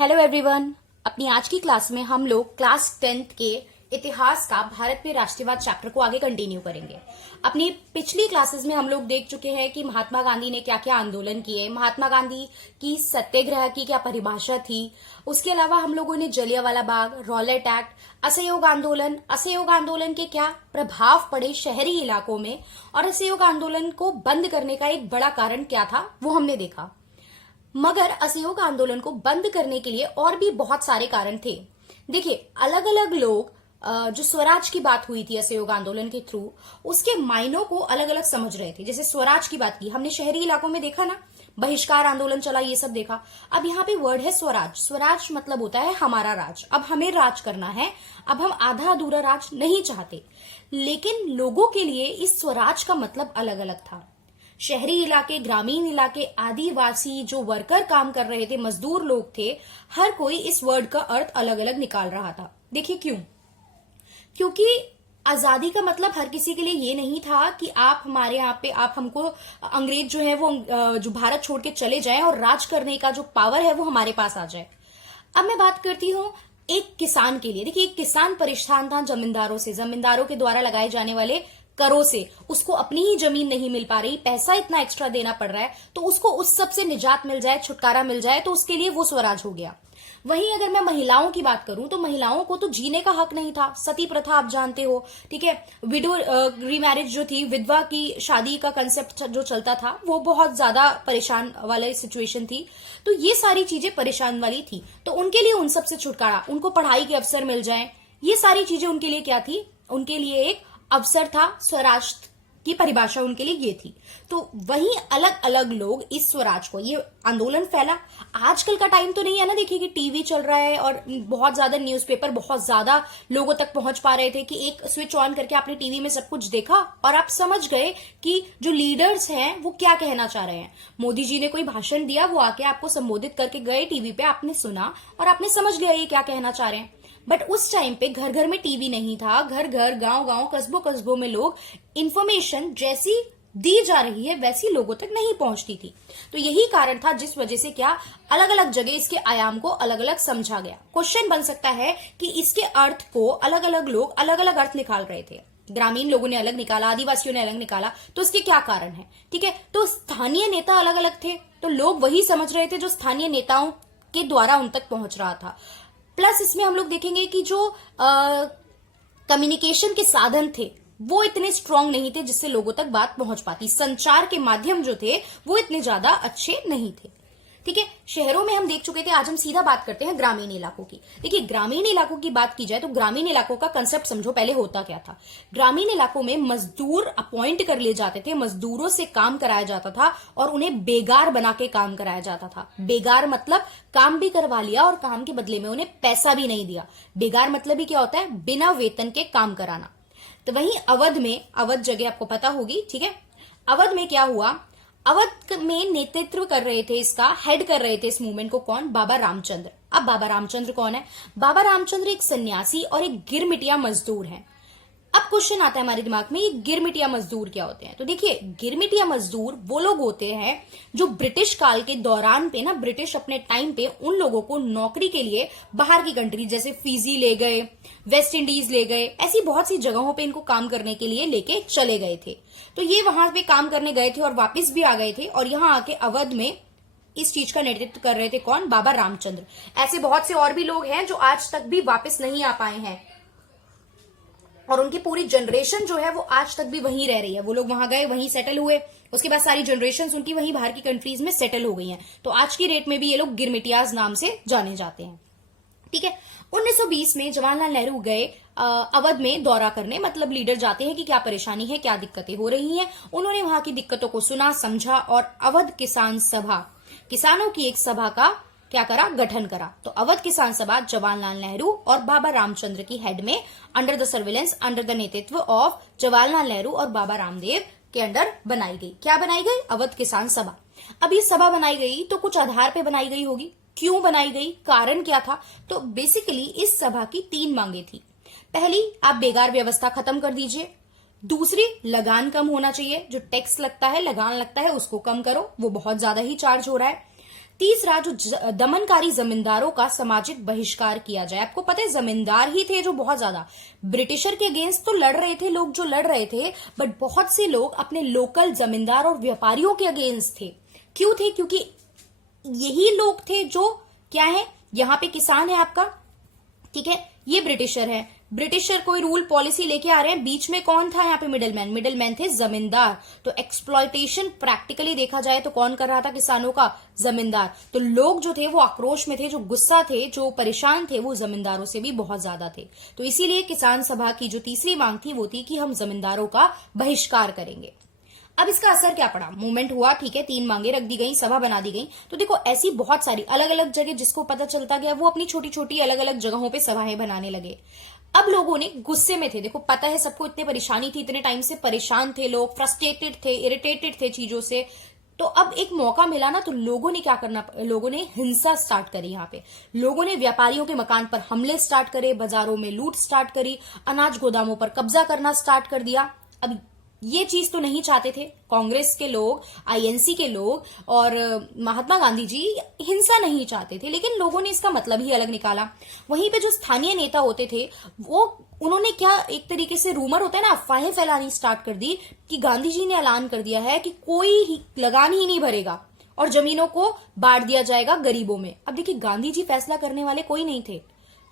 Hello everyone. अपनी आज की क्लास में हम लोग क्लास 10th के इतिहास का भारत में राष्ट्रवाद चैप्टर को आगे कंटिन्यू करेंगे। अपनी पिछली क्लासेस में हम लोग देख चुके हैं कि महात्मा गांधी ने क्या क्या आंदोलन किए, महात्मा गांधी की सत्याग्रह की क्या परिभाषा थी। उसके अलावा हम लोगों ने जलियांवाला बाग, रॉलेट एक्ट, असहयोग आंदोलन के क्या प्रभाव पड़े शहरी इलाकों में और असहयोग आंदोलन को बंद करने का एक बड़ा कारण क्या था वो हमने देखा। मगर असहयोग आंदोलन को बंद करने के लिए और भी बहुत सारे कारण थे। देखिए, अलग अलग लोग जो स्वराज की बात हुई थी असहयोग आंदोलन के थ्रू, उसके मायनों को अलग अलग समझ रहे थे। जैसे स्वराज की बात की हमने शहरी इलाकों में देखा ना, बहिष्कार आंदोलन चला, ये सब देखा। अब यहाँ पे वर्ड है स्वराज। स्वराज मतलब होता है हमारा राज, अब हमें राज करना है, अब हम आधा अधूरा राज नहीं चाहते। लेकिन लोगों के लिए इस स्वराज का मतलब अलग अलग था। शहरी इलाके, ग्रामीण इलाके, आदिवासी जो वर्कर काम कर रहे थे, मजदूर लोग थे, हर कोई इस वर्ड का अर्थ अलग अलग निकाल रहा था। देखिए क्यों? क्योंकि आजादी का मतलब हर किसी के लिए ये नहीं था कि आप हमारे यहाँ पे, आप हमको अंग्रेज जो है वो जो भारत छोड़ के चले जाएं और राज करने का जो पावर है वो हमारे पास आ जाए। अब मैं बात करती हूँ एक किसान के लिए। देखिए, एक किसान परेशान था जमींदारों से, जमींदारों के द्वारा लगाए जाने वाले करों से। उसको अपनी ही जमीन नहीं मिल पा रही, पैसा इतना एक्स्ट्रा देना पड़ रहा है, तो उसको उस सब से निजात मिल जाए, छुटकारा मिल जाए, तो उसके लिए वो स्वराज हो गया। वहीं अगर मैं महिलाओं की बात करूं तो महिलाओं को तो जीने का हक नहीं था। सती प्रथा आप जानते हो, ठीक है। विडो रीमैरिज जो थी, विधवा की शादी का कंसेप्ट जो चलता था, वो बहुत ज्यादा परेशान वाली सिचुएशन थी। तो ये सारी चीजें परेशान वाली थी, तो उनके लिए उन सब से छुटकारा, उनको पढ़ाई के अवसर मिल जाए, ये सारी चीजें उनके लिए क्या थी? उनके लिए एक अवसर था। स्वराज की परिभाषा उनके लिए ये थी। तो वहीं अलग अलग लोग इस स्वराज को, ये आंदोलन फैला। आजकल का टाइम तो नहीं है ना, देखिए कि टीवी चल रहा है और बहुत ज्यादा न्यूज़पेपर बहुत ज्यादा लोगों तक पहुंच पा रहे थे कि एक स्विच ऑन करके आपने टीवी में सब कुछ देखा और आप समझ गए कि जो लीडर्स हैं वो क्या कहना चाह रहे हैं। मोदी जी ने कोई भाषण दिया, वो आके आपको संबोधित करके गए टीवी पे, आपने सुना और आपने समझ लिया ये क्या कहना चाह रहे हैं। बट उस टाइम पे घर घर में टीवी नहीं था, घर घर, गांव गांव, कस्बों कस्बों में लोग इंफॉर्मेशन जैसी दी जा रही है वैसी लोगों तक नहीं पहुंचती थी। तो यही कारण था जिस वजह से क्या अलग अलग जगह इसके आयाम को अलग अलग समझा गया। क्वेश्चन बन सकता है कि इसके अर्थ को अलग अलग लोग अलग अलग अर्थ निकाल रहे थे। ग्रामीण लोगों ने अलग निकाला, आदिवासियों ने अलग निकाला, तो इसके क्या कारण है? ठीक है, तो स्थानीय नेता अलग अलग थे, तो लोग वही समझ रहे थे जो स्थानीय नेताओं के द्वारा उन तक पहुंच रहा था। प्लस इसमें हम लोग देखेंगे कि जो कम्युनिकेशन के साधन थे वो इतने स्ट्रांग नहीं थे जिससे लोगों तक बात पहुंच पाती। संचार के माध्यम जो थे वो इतने ज्यादा अच्छे नहीं थे। ठीक है, शहरों में हम देख चुके थे, आज हम सीधा बात करते हैं ग्रामीण इलाकों की। देखिए, ग्रामीण इलाकों की बात की जाए तो ग्रामीण इलाकों का कंसेप्ट समझो पहले होता क्या था। ग्रामीण इलाकों में मजदूर अपॉइंट कर लिए जाते थे, मजदूरों से काम कराया जाता था और उन्हें बेगार बना के काम कराया जाता था। बेगार मतलब काम भी करवा लिया और काम के बदले में उन्हें पैसा भी नहीं दिया। बेगार मतलब ही क्या होता है? बिना वेतन के काम कराना। तो वहीं अवध में, अवध जगह आपको पता होगी, ठीक है। अवध में क्या हुआ? अवध में नेतृत्व कर रहे थे, इसका हेड कर रहे थे इस मूवमेंट को कौन? बाबा रामचंद्र। अब बाबा रामचंद्र कौन है? बाबा रामचंद्र एक सन्यासी और एक गिरमिटिया मजदूर हैं। अब क्वेश्चन आता है हमारे दिमाग में, ये गिरमिटिया मजदूर क्या होते हैं? तो देखिए, गिरमिटिया मजदूर वो लोग होते हैं जो ब्रिटिश काल के दौरान पे ना, ब्रिटिश अपने टाइम पे उन लोगों को नौकरी के लिए बाहर की कंट्री जैसे फिजी ले गए, वेस्ट इंडीज ले गए, ऐसी बहुत सी जगहों पे इनको काम करने के लिए लेके चले गए थे। तो ये वहां पे काम करने गए थे और वापिस भी आ गए थे और यहाँ आके अवध में इस चीज का नेतृत्व कर रहे थे कौन? बाबा रामचंद्र। ऐसे बहुत से और भी लोग हैं जो आज तक भी वापिस नहीं आ पाए हैं और उनकी पूरी जनरेशन जो है वो आज तक भी वहीं रह रही है। वो लोग वहां गए, वहीं सेटल हुए, उसके बाद सारी जनरेशन उनकी वहीं बाहर की कंट्रीज में सेटल हो गई हैं। तो आज की डेट में भी ये लोग गिरमिटियाज नाम से जाने जाते हैं। ठीक है, 1920 में जवाहरलाल नेहरू गए अवध में दौरा करने, मतलब लीडर जाते हैं कि क्या परेशानी है, क्या दिक्कतें हो रही हैं। उन्होंने वहां की दिक्कतों को सुना, समझा और अवध किसान सभा, किसानों की एक सभा का क्या करा? गठन करा। तो अवध किसान सभा जवाहरलाल नेहरू और बाबा रामचंद्र की हेड में, under the surveillance, under the नेतृत्व ऑफ जवाहरलाल नेहरू और बाबा रामदेव के अंडर बनाई गई। क्या बनाई गई? अवध किसान सभा। अब ये सभा बनाई गई तो कुछ आधार पे बनाई गई होगी। क्यों बनाई गई? कारण क्या था? तो बेसिकली इस सभा की 3 मांगे थी। पहली, आप बेगार व्यवस्था खत्म कर दीजिए। दूसरी, लगान कम होना चाहिए, जो टैक्स लगता है, लगान लगता है, उसको कम करो, वो बहुत ज्यादा ही चार्ज हो रहा है। तीसरा, जो दमनकारी जमींदारों का सामाजिक बहिष्कार किया जाए। आपको पता है जमींदार ही थे जो बहुत ज्यादा ब्रिटिशर के अगेंस्ट तो लड़ रहे थे, लोग जो लड़ रहे थे, बट बहुत से लोग अपने लोकल जमींदार और व्यापारियों के अगेंस्ट थे। क्यों थे? क्योंकि यही लोग थे जो क्या है, यहां पे किसान है आपका, ठीक है, ये ब्रिटिशर है, ब्रिटिशर कोई रूल पॉलिसी लेके आ रहे हैं, बीच में कौन था यहाँ पे? मिडलमैन थे जमींदार। तो एक्सप्लॉयटेशन प्रैक्टिकली देखा जाए तो कौन कर रहा था? किसानों का जमींदार। तो लोग जो थे वो आक्रोश में थे, जो गुस्सा थे, जो परेशान थे, वो जमींदारों से भी बहुत ज्यादा थे। तो इसीलिए किसान सभा की जो तीसरी मांग थी वो थी कि हम जमींदारों का बहिष्कार करेंगे। अब इसका असर क्या पड़ा? मूवमेंट हुआ, ठीक है, 3 मांगे रख दी गई, सभा बना दी गई। तो देखो ऐसी बहुत सारी अलग अलग जगह जिसको पता चलता गया वो अपनी छोटी छोटी अलग अलग जगहों पे सभाएं बनाने लगे। अब लोगों ने गुस्से में थे, देखो पता है सबको, इतने परेशानी थी, इतने टाइम से परेशान थे लोग, फ्रस्ट्रेटेड थे, इरिटेटेड थे चीजों से। तो अब एक मौका मिला ना, तो लोगों ने क्या करना, लोगों ने हिंसा स्टार्ट करी। यहाँ पे लोगों ने व्यापारियों के मकान पर हमले स्टार्ट करे, बाजारों में लूट स्टार्ट करी, अनाज गोदामों पर कब्जा करना स्टार्ट कर दिया। अब ये चीज तो नहीं चाहते थे कांग्रेस के लोग, आईएनसी के लोग, और महात्मा गांधी जी हिंसा नहीं चाहते थे, लेकिन लोगों ने इसका मतलब ही अलग निकाला। वहीं पे जो स्थानीय नेता होते थे वो, उन्होंने क्या, एक तरीके से रूमर होता है ना, अफवाहें फैलानी स्टार्ट कर दी कि गांधी जी ने ऐलान कर दिया है कि कोई लगान ही नहीं भरेगा और जमीनों को बांट दिया जाएगा गरीबों में। अब देखिए गांधी जी फैसला करने वाले कोई नहीं थे,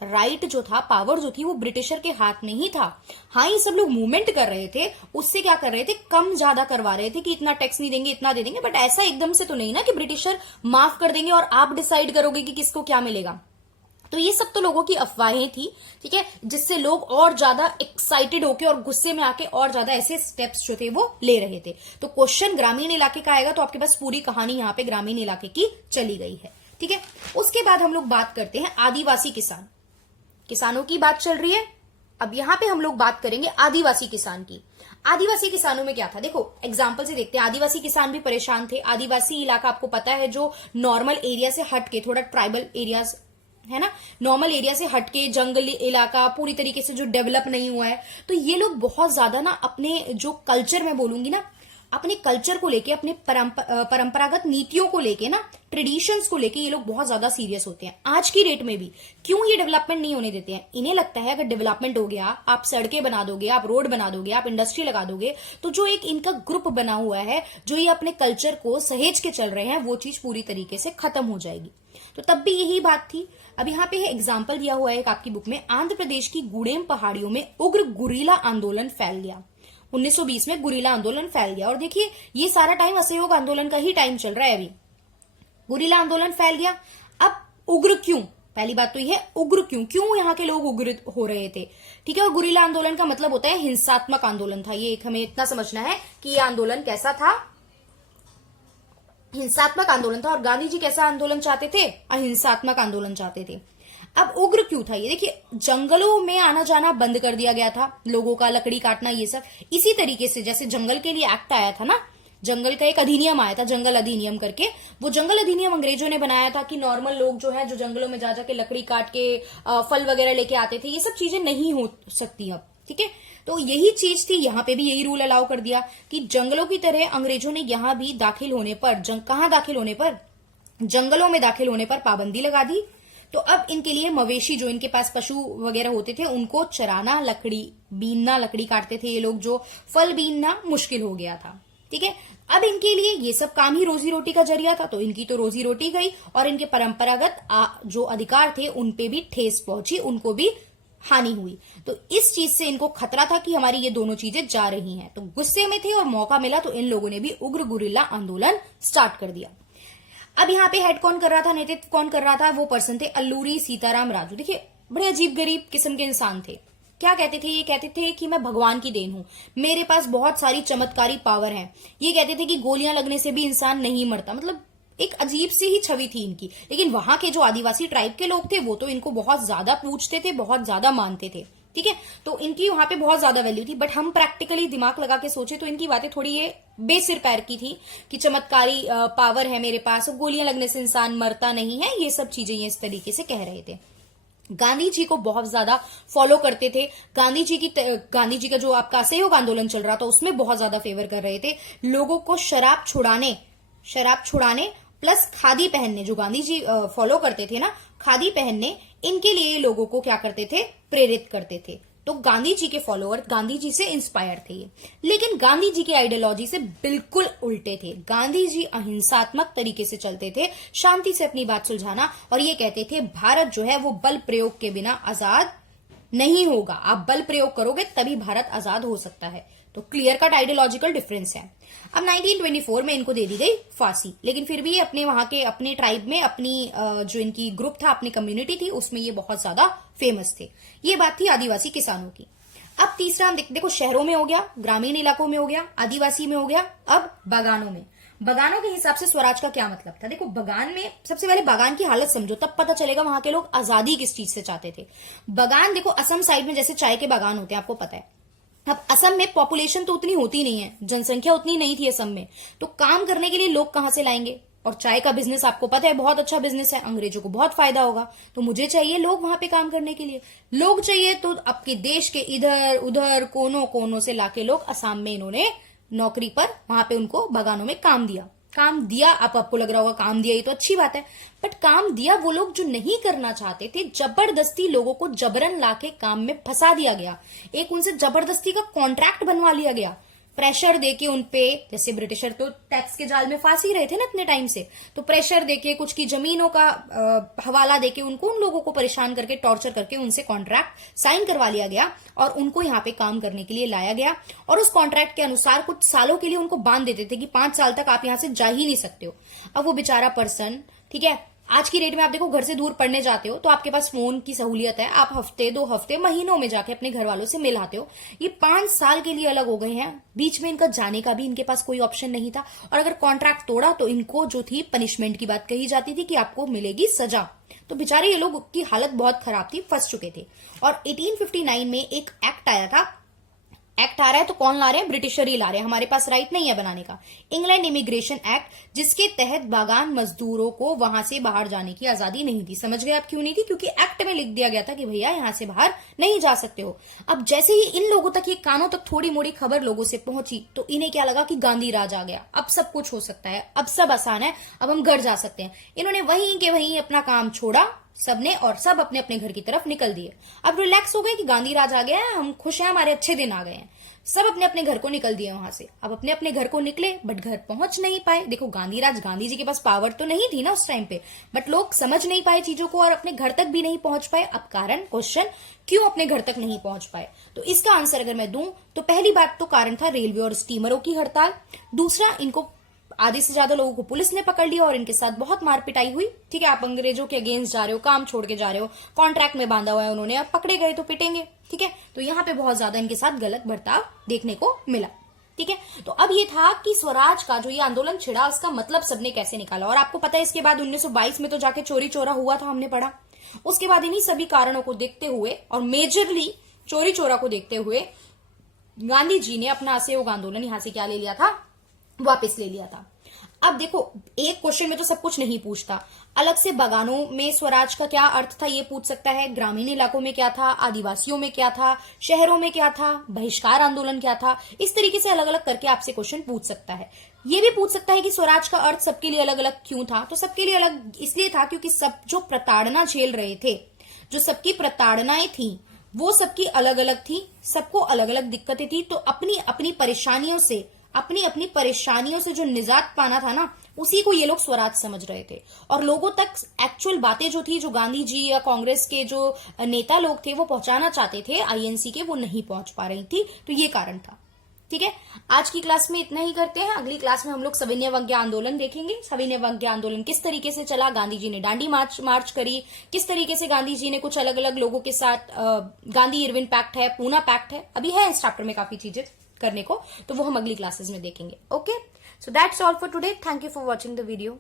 राइट जो था, पावर जो थी, वो ब्रिटिशर के हाथ में ही था। हाँ, ये सब लोग मूवमेंट कर रहे थे, उससे क्या कर रहे थे, कम ज्यादा करवा रहे थे कि इतना टैक्स नहीं देंगे, इतना दे देंगे, बट ऐसा एकदम से तो नहीं ना कि ब्रिटिशर माफ कर देंगे और आप डिसाइड करोगे कि किसको क्या मिलेगा। तो ये सब तो लोगों की अफवाहें थी, ठीक है, जिससे लोग और ज्यादा एक्साइटेड होके और गुस्से में आके और ज्यादा ऐसे स्टेप्स जो थे वो ले रहे थे। तो क्वेश्चन ग्रामीण इलाके का आएगा तो आपके पास पूरी कहानी यहाँ पे ग्रामीण इलाके की चली गई है, ठीक है। उसके बाद हम लोग बात करते हैं आदिवासी किसान, किसानों की बात चल रही है। अब यहां पे हम लोग बात करेंगे आदिवासी किसान की। आदिवासी किसानों में क्या था, देखो एग्जांपल से देखते हैं। आदिवासी किसान भी परेशान थे। आदिवासी इलाका आपको पता है जो नॉर्मल एरिया से हटके, थोड़ा ट्राइबल एरियाज है ना, नॉर्मल एरिया से हटके जंगली इलाका, पूरी तरीके से जो डेवलप नहीं हुआ है। तो ये लोग बहुत ज्यादा ना अपने जो कल्चर, मैं बोलूंगी ना, अपने कल्चर को लेके, अपने परंपरागत नीतियों को लेके ना, ट्रेडिशंस को लेके ये लोग बहुत ज्यादा सीरियस होते हैं। आज की डेट में भी क्यों ये डेवलपमेंट नहीं होने देते हैं? इन्हें लगता है अगर डेवलपमेंट हो गया, आप सड़कें बना दोगे, आप रोड बना दोगे, आप इंडस्ट्री लगा दोगे, तो जो एक इनका ग्रुप बना हुआ है, जो ये अपने कल्चर को सहेज के चल रहे हैं, वो चीज पूरी तरीके से खत्म हो जाएगी। तो तब भी यही बात थी। अब यहाँ पे एग्जाम्पल दिया हुआ है एक आपकी बुक में, आंध्र प्रदेश की गुड़ेम पहाड़ियों में उग्र गुरीला आंदोलन फैल गया। 1920 में गुरीला आंदोलन फैल गया। और देखिए ये सारा टाइम असहयोग आंदोलन का ही टाइम चल रहा है। अभी गुरीला आंदोलन फैल गया। अब उग्र क्यों? पहली बात तो ये है, उग्र क्यों यहाँ के लोग उग्र हो रहे थे, ठीक है। और गुरीला आंदोलन का मतलब होता है हिंसात्मक आंदोलन था। ये एक हमें इतना समझना है कि ये आंदोलन कैसा था, हिंसात्मक आंदोलन था। और गांधी जी कैसा आंदोलन चाहते थे? अहिंसात्मक आंदोलन चाहते थे। अब उग्र क्यों था ये देखिए, जंगलों में आना जाना बंद कर दिया गया था लोगों का, लकड़ी काटना, ये सब। इसी तरीके से जैसे जंगल के लिए एक्ट आया था ना, जंगल का एक अधिनियम आया था, जंगल अधिनियम करके। वो जंगल अधिनियम अंग्रेजों ने बनाया था कि नॉर्मल लोग जो है, जो जंगलों में जा जाके लकड़ी काट के फल वगैरह लेके आते थे, ये सब चीजें नहीं हो सकती अब, ठीक है। तो यही चीज थी, यहाँ पे भी यही रूल अलाउ कर दिया कि जंगलों की तरह अंग्रेजों ने यहाँ भी दाखिल होने पर, कहाँ दाखिल होने पर, जंगलों में दाखिल होने पर पाबंदी लगा दी। तो अब इनके लिए मवेशी, जो इनके पास पशु वगैरह होते थे, उनको चराना, लकड़ी बीनना, लकड़ी काटते थे ये लोग, जो फल बीनना मुश्किल हो गया था, ठीक है। अब इनके लिए ये सब काम ही रोजी रोटी का जरिया था, तो इनकी तो रोजी रोटी गई और इनके परंपरागत जो अधिकार थे उनपे भी ठेस पहुंची, उनको भी हानि हुई। तो इस चीज से इनको खतरा था कि हमारी ये दोनों चीजें जा रही हैं। तो गुस्से में थे और मौका मिला तो इन लोगों ने भी उग्र गुरिल्ला आंदोलन स्टार्ट कर दिया। अब यहाँ पे हेड कौन कर रहा था, नेतृत्व कौन कर रहा था? वो पर्सन थे अल्लूरी सीताराम राजू। देखिए बड़े अजीब गरीब किस्म के इंसान थे। क्या कहते थे? ये कहते थे कि मैं भगवान की देन हूं, मेरे पास बहुत सारी चमत्कारी पावर है। ये कहते थे कि गोलियां लगने से भी इंसान नहीं मरता। मतलब एक अजीब सी ही छवि थी इनकी। लेकिन वहां के जो आदिवासी ट्राइब के लोग थे वो तो इनको बहुत ज्यादा पूछते थे, बहुत ज्यादा मानते थे, ठीक है। तो इनकी वहां पे बहुत ज्यादा वैल्यू थी। बट हम प्रैक्टिकली दिमाग लगा के सोचे तो इनकी बातें थोड़ी ये बेसिर पैर की थी कि चमत्कारी पावर है मेरे पास, गोलियां लगने से इंसान मरता नहीं है, ये सब चीजें ये इस तरीके से कह रहे थे। गांधी जी को बहुत ज्यादा फॉलो करते थे। गांधी जी का जो आपका असहयोग आंदोलन चल रहा था उसमें बहुत ज्यादा फेवर कर रहे थे। लोगों को शराब छुड़ाने प्लस खादी पहनने, जो गांधी जी फॉलो करते थे ना, खादी पहनने, इनके लिए लोगों को क्या करते थे, प्रेरित करते थे। तो गांधी जी के फॉलोअर गांधी जी से इंस्पायर थे ये। लेकिन गांधी जी की आइडियोलॉजी से बिल्कुल उल्टे थे। गांधी जी अहिंसात्मक तरीके से चलते थे, शांति से अपनी बात सुलझाना, और ये कहते थे भारत जो है वो बल प्रयोग के बिना आजाद नहीं होगा, आप बल प्रयोग करोगे तभी भारत आजाद हो सकता है। तो क्लियर कट आइडियोलॉजिकल डिफरेंस है। अब 1924 में इनको दे दी गई फांसी, लेकिन फिर भी अपने वहां के अपने ट्राइब में, अपनी जो इनकी ग्रुप था, अपनी कम्युनिटी थी, उसमें ये बहुत ज्यादा फेमस थे। ये बात थी आदिवासी किसानों की। अब तीसरा हम देखो, शहरों में हो गया, ग्रामीण इलाकों में हो गया, आदिवासी में हो गया, अब बागानों में। बागानों के हिसाब से स्वराज का क्या मतलब था? देखो, बागान में सबसे पहले बागान की हालत समझो, तब पता चलेगा वहां के लोग आजादी किस चीज से चाहते थे। बागान देखो, असम साइड में जैसे चाय के बागान होते हैं, आपको पता है। अब असम में पॉपुलेशन तो उतनी होती नहीं है, जनसंख्या उतनी नहीं थी असम में, तो काम करने के लिए लोग कहां से लाएंगे? और चाय का बिजनेस आपको पता है बहुत अच्छा बिजनेस है, अंग्रेजों को बहुत फायदा होगा। तो मुझे चाहिए लोग वहां पे काम करने के लिए, लोग चाहिए, तो आपके देश के इधर उधर कोनों कोनों से लाके लोग असम में इन्होंने नौकरी पर, वहां पे उनको बागानों में काम दिया। आपको लग रहा होगा काम दिया, ये तो अच्छी बात है, बट काम दिया वो लोग जो नहीं करना चाहते थे, जबरदस्ती लोगों को जबरन लाके काम में फंसा दिया गया। एक उनसे जबरदस्ती का कॉन्ट्रैक्ट बनवा लिया गया, प्रेशर देके उनपे, जैसे ब्रिटिशर तो टैक्स के जाल में फांस ही रहे थे ना इतने टाइम से, तो प्रेशर देके, कुछ की जमीनों का हवाला देके उनको, उन लोगों को परेशान करके, टॉर्चर करके उनसे कॉन्ट्रैक्ट साइन करवा लिया गया और उनको यहाँ पे काम करने के लिए लाया गया। और उस कॉन्ट्रैक्ट के अनुसार कुछ सालों के लिए उनको बांध देते थे कि 5 साल तक आप यहां से जा ही नहीं सकते हो। अब वो बेचारा पर्सन, ठीक है, आज की डेट में आप देखो, घर से दूर पढ़ने जाते हो तो आपके पास फोन की सहूलियत है, आप हफ्ते 2 हफ्ते महीनों में जाके अपने घर वालों से मिल आते हो। ये 5 साल के लिए अलग हो गए हैं, बीच में इनका जाने का भी इनके पास कोई ऑप्शन नहीं था। और अगर कॉन्ट्रैक्ट तोड़ा तो इनको जो थी पनिशमेंट की बात कही जाती थी कि आपको मिलेगी सजा। तो बेचारे ये लोग की हालत बहुत खराब थी, फंस चुके थे। और 1859 में एक एक्ट आया था, एक्ट आ रहा है तो कौन ला रहे हैं? ब्रिटिशर ही ला रहे हैं, हमारे पास राइट नहीं है बनाने का। इंग्लैंड इमिग्रेशन एक्ट, जिसके तहत बागान मजदूरों को वहां से बाहर जाने की आजादी नहीं थी। समझ गए आप क्यों नहीं थी? क्योंकि एक्ट में लिख दिया गया था कि भैया यहां से बाहर नहीं जा सकते हो। अब जैसे ही इन लोगों तक, ये कानों तक थोड़ी मोड़ी खबर लोगों से पहुंची, तो इन्हें क्या लगा कि गांधी राज आ गया, अब सब कुछ हो सकता है, अब सब आसान है, अब हम घर जा सकते हैं। इन्होंने वहीं के वहीं अपना काम छोड़ा सबने, और सब अपने अपने घर की तरफ निकल दिए। अब रिलैक्स हो गए कि गांधी राज आ गया है, हम खुश हैं, हमारे अच्छे दिन आ गए हैं। सब अपने अपने घर को निकल दिए वहां से। अब अपने अपने घर को निकले, बट घर पहुंच नहीं पाए। देखो, गांधी जी के पास पावर तो नहीं थी ना उस टाइम पे, बट लोग समझ नहीं पाए चीजों को और अपने घर तक भी नहीं पहुंच पाए। अब कारण, क्वेश्चन, क्यों अपने घर तक नहीं पहुंच पाए? तो इसका आंसर अगर मैं दूं तो पहली बात तो कारण था रेलवे और स्टीमरों की हड़ताल। दूसरा, इनको आधे से ज्यादा लोगों को पुलिस ने पकड़ लिया और इनके साथ बहुत मार पिटाई हुई। ठीक है, आप अंग्रेजों के अगेंस्ट जा रहे हो, काम छोड़ के जा रहे हो, कॉन्ट्रैक्ट में बांधा हुआ है उन्होंने, अब पकड़े गए तो पिटेंगे। ठीक है, तो यहाँ पे बहुत ज्यादा इनके साथ गलत बर्ताव देखने को मिला। ठीक है, तो अब ये था कि स्वराज का जो ये आंदोलन छिड़ा, उसका मतलब सबने कैसे निकाला। और आपको पता है इसके बाद 1922 में तो जाके चोरी चोरा हुआ था, हमने पढ़ा। उसके बाद इन्हीं सभी कारणों को देखते हुए और मेजरली चोरी चोरा को देखते हुए गांधी जी ने अपना असहयोग आंदोलन यहां से क्या ले लिया था? वापस ले लिया था। अब देखो, एक क्वेश्चन में तो सब कुछ नहीं पूछता, अलग से बागानों में स्वराज का क्या अर्थ था ये पूछ सकता है, ग्रामीण इलाकों में क्या था, आदिवासियों में क्या था, शहरों में क्या था, बहिष्कार आंदोलन क्या था, इस तरीके से अलग अलग करके आपसे क्वेश्चन पूछ सकता है। ये भी पूछ सकता है कि स्वराज का अर्थ सबके लिए अलग अलग क्यों था? तो सबके लिए अलग इसलिए था क्योंकि सब जो प्रताड़ना झेल रहे थे, जो सबकी प्रताड़नाएं थी, वो सबकी अलग अलग थी, सबको अलग अलग दिक्कतें थी। तो अपनी अपनी परेशानियों से जो निजात पाना था ना, उसी को ये लोग स्वराज समझ रहे थे। और लोगों तक एक्चुअल बातें जो थी, जो गांधी जी या कांग्रेस के जो नेता लोग थे वो पहुंचाना चाहते थे आईएनसी के, वो नहीं पहुंच पा रही थी। तो ये कारण था। ठीक है, आज की क्लास में इतना ही करते हैं। अगली क्लास में हम लोग सविनय अवज्ञा आंदोलन देखेंगे। सविनय अवज्ञा आंदोलन किस तरीके से चला, गांधी जी ने डांडी मार्च करी, किस तरीके से गांधी जी ने कुछ अलग अलग लोगों के साथ, गांधी इरविन पैक्ट है, पूना पैक्ट है, अभी है इस चैप्टर में काफी चीजें करने को, तो वो हम अगली क्लासेस में देखेंगे। Okay, so that's all for today. Thank you for watching the video.